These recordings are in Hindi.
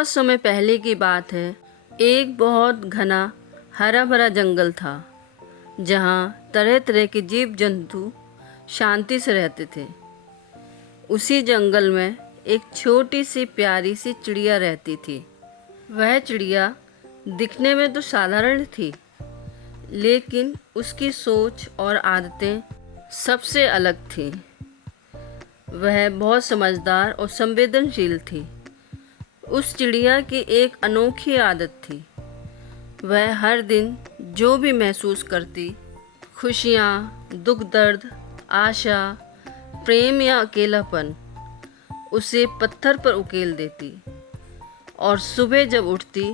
बहुत समय पहले की बात है। एक बहुत घना हरा भरा जंगल था जहाँ तरह तरह के जीव जंतु शांति से रहते थे। उसी जंगल में एक छोटी सी प्यारी सी चिड़िया रहती थी। वह चिड़िया दिखने में तो साधारण थी, लेकिन उसकी सोच और आदतें सबसे अलग थीं। वह बहुत समझदार और संवेदनशील थी। उस चिड़िया की एक अनोखी आदत थी। वह हर दिन जो भी महसूस करती, खुशियाँ, दुख दर्द, आशा, प्रेम या अकेलापन, उसे पत्थर पर उकेल देती और सुबह जब उठती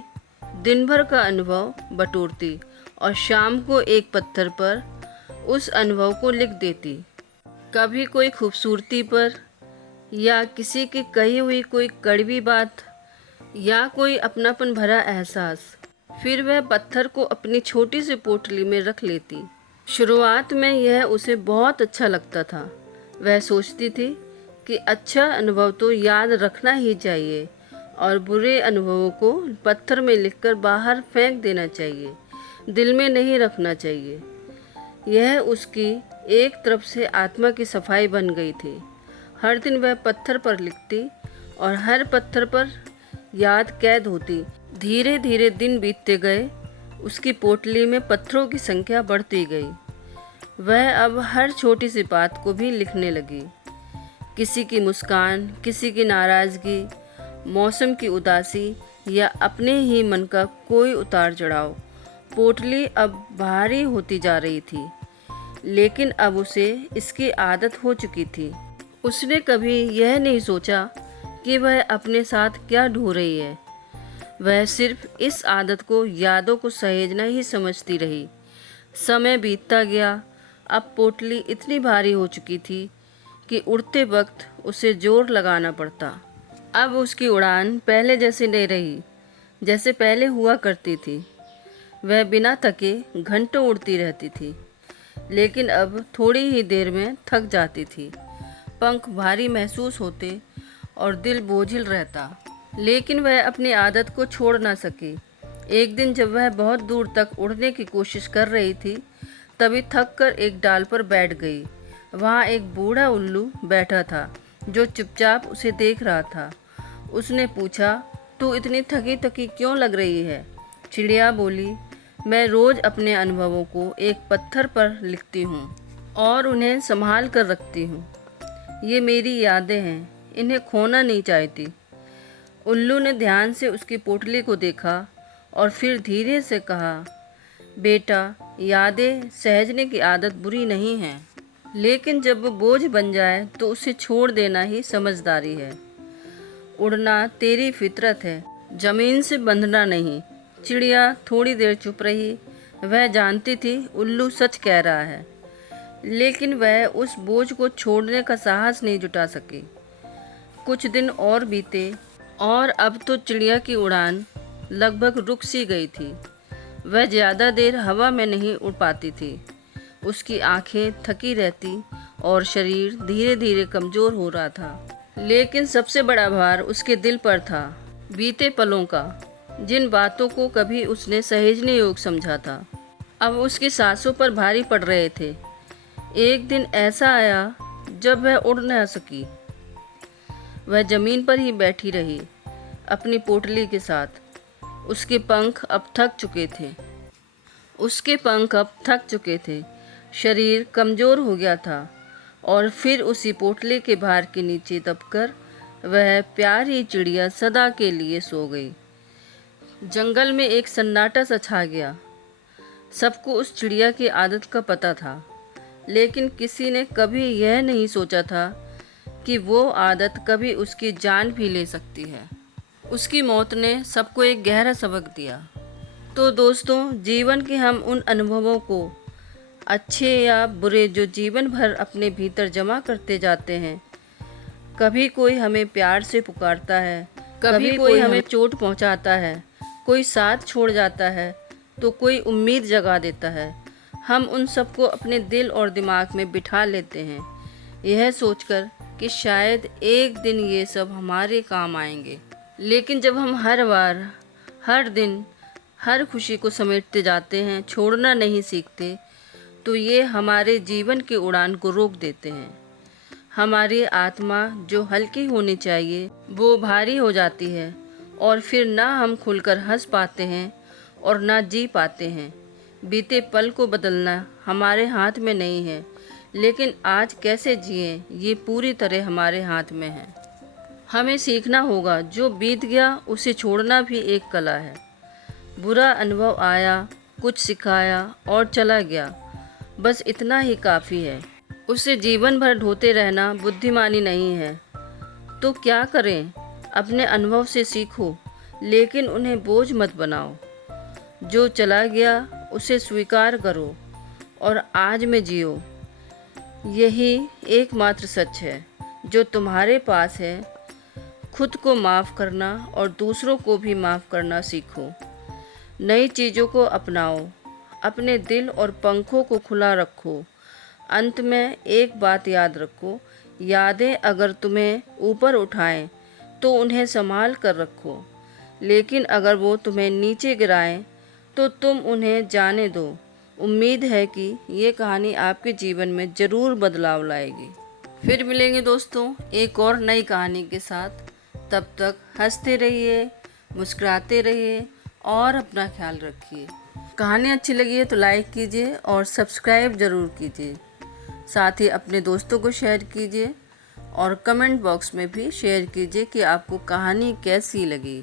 दिन भर का अनुभव बटोरती और शाम को एक पत्थर पर उस अनुभव को लिख देती। कभी कोई खूबसूरती पर, या किसी की कही हुई कोई कड़वी बात, या कोई अपनापन भरा एहसास। फिर वह पत्थर को अपनी छोटी सी पोटली में रख लेती। शुरुआत में यह उसे बहुत अच्छा लगता था। वह सोचती थी कि अच्छा अनुभव तो याद रखना ही चाहिए और बुरे अनुभवों को पत्थर में लिखकर बाहर फेंक देना चाहिए, दिल में नहीं रखना चाहिए। यह उसकी एक तरफ से आत्मा की सफाई बन गई थी। हर दिन वह पत्थर पर लिखती और हर पत्थर पर याद कैद होती। धीरे धीरे दिन बीतते गए, उसकी पोटली में पत्थरों की संख्या बढ़ती गई। वह अब हर छोटी सी बात को भी लिखने लगी। किसी की मुस्कान, किसी की नाराज़गी, मौसम की उदासी या अपने ही मन का कोई उतार चढ़ाव। पोटली अब भारी होती जा रही थी, लेकिन अब उसे इसकी आदत हो चुकी थी। उसने कभी यह नहीं सोचा कि वह अपने साथ क्या ढूंढ रही है। वह सिर्फ इस आदत को, यादों को सहेजना ही समझती रही। समय बीतता गया। अब पोटली इतनी भारी हो चुकी थी कि उड़ते वक्त उसे जोर लगाना पड़ता। अब उसकी उड़ान पहले जैसी नहीं रही, जैसे पहले हुआ करती थी। वह बिना थके घंटों उड़ती रहती थी, लेकिन अब थोड़ी ही देर में थक जाती थी। पंख भारी महसूस होते और दिल बोझिल रहता, लेकिन वह अपनी आदत को छोड़ ना सकी। एक दिन जब वह बहुत दूर तक उड़ने की कोशिश कर रही थी, तभी थक कर एक डाल पर बैठ गई। वहाँ एक बूढ़ा उल्लू बैठा था जो चुपचाप उसे देख रहा था। उसने पूछा, तू इतनी थकी थकी क्यों लग रही है? चिड़िया बोली, मैं रोज़ अपने अनुभवों को एक पत्थर पर लिखती हूँ और उन्हें संभाल कर रखती हूँ। ये मेरी यादें हैं, इन्हें खोना नहीं चाहती। उल्लू ने ध्यान से उसकी पोटली को देखा और फिर धीरे से कहा, बेटा, यादें सहेजने की आदत बुरी नहीं है, लेकिन जब वो बोझ बन जाए तो उसे छोड़ देना ही समझदारी है। उड़ना तेरी फितरत है, ज़मीन से बंधना नहीं। चिड़िया थोड़ी देर चुप रही। वह जानती थी उल्लू सच कह रहा है, लेकिन वह उस बोझ को छोड़ने का साहस नहीं जुटा सकी। कुछ दिन और बीते और अब तो चिड़िया की उड़ान लगभग रुक सी गई थी। वह ज़्यादा देर हवा में नहीं उड़ पाती थी। उसकी आंखें थकी रहती और शरीर धीरे धीरे कमज़ोर हो रहा था। लेकिन सबसे बड़ा भार उसके दिल पर था, बीते पलों का, जिन बातों को कभी उसने सहेजने योग्य समझा था, अब उसकी सांसों पर भारी पड़ रहे थे। एक दिन ऐसा आया जब वह उड़ न सकी। वह ज़मीन पर ही बैठी रही, अपनी पोटली के साथ। उसके पंख अब थक चुके थे, शरीर कमज़ोर हो गया था और फिर उसी पोटली के भार के नीचे दबकर वह प्यारी चिड़िया सदा के लिए सो गई। जंगल में एक सन्नाटा सा छा गया। सबको उस चिड़िया की आदत का पता था, लेकिन किसी ने कभी यह नहीं सोचा था कि वो आदत कभी उसकी जान भी ले सकती है। उसकी मौत ने सबको एक गहरा सबक दिया। तो दोस्तों, जीवन के हम उन अनुभवों को, अच्छे या बुरे, जो जीवन भर अपने भीतर जमा करते जाते हैं। कभी कोई हमें प्यार से पुकारता है, कभी कोई हमें चोट पहुंचाता है, कोई साथ छोड़ जाता है, तो कोई उम्मीद जगा देता है। हम उन सबको अपने दिल और दिमाग में बिठा लेते हैं, यह सोचकर कि शायद एक दिन ये सब हमारे काम आएंगे। लेकिन जब हम हर बार, हर दिन, हर खुशी को समेटते जाते हैं, छोड़ना नहीं सीखते, तो ये हमारे जीवन की उड़ान को रोक देते हैं। हमारी आत्मा जो हल्की होनी चाहिए वो भारी हो जाती है और फिर ना हम खुलकर हंस पाते हैं और ना जी पाते हैं। बीते पल को बदलना हमारे हाथ में नहीं है, लेकिन आज कैसे जिएं ये पूरी तरह हमारे हाथ में है। हमें सीखना होगा, जो बीत गया उसे छोड़ना भी एक कला है। बुरा अनुभव आया, कुछ सिखाया और चला गया, बस इतना ही काफ़ी है। उसे जीवन भर ढोते रहना बुद्धिमानी नहीं है। तो क्या करें? अपने अनुभव से सीखो, लेकिन उन्हें बोझ मत बनाओ। जो चला गया उसे स्वीकार करो और आज में जियो। यही एकमात्र सच है जो तुम्हारे पास है। खुद को माफ़ करना और दूसरों को भी माफ़ करना सीखो। नई चीज़ों को अपनाओ, अपने दिल और पंखों को खुला रखो। अंत में एक बात याद रखो, यादें अगर तुम्हें ऊपर उठाएं तो उन्हें संभाल कर रखो, लेकिन अगर वो तुम्हें नीचे गिराएं तो तुम उन्हें जाने दो। उम्मीद है कि ये कहानी आपके जीवन में ज़रूर बदलाव लाएगी। फिर मिलेंगे दोस्तों एक और नई कहानी के साथ। तब तक हंसते रहिए, मुस्कुराते रहिए और अपना ख्याल रखिए। कहानी अच्छी लगी है तो लाइक कीजिए और सब्सक्राइब ज़रूर कीजिए। साथ ही अपने दोस्तों को शेयर कीजिए और कमेंट बॉक्स में भी शेयर कीजिए कि आपको कहानी कैसी लगी।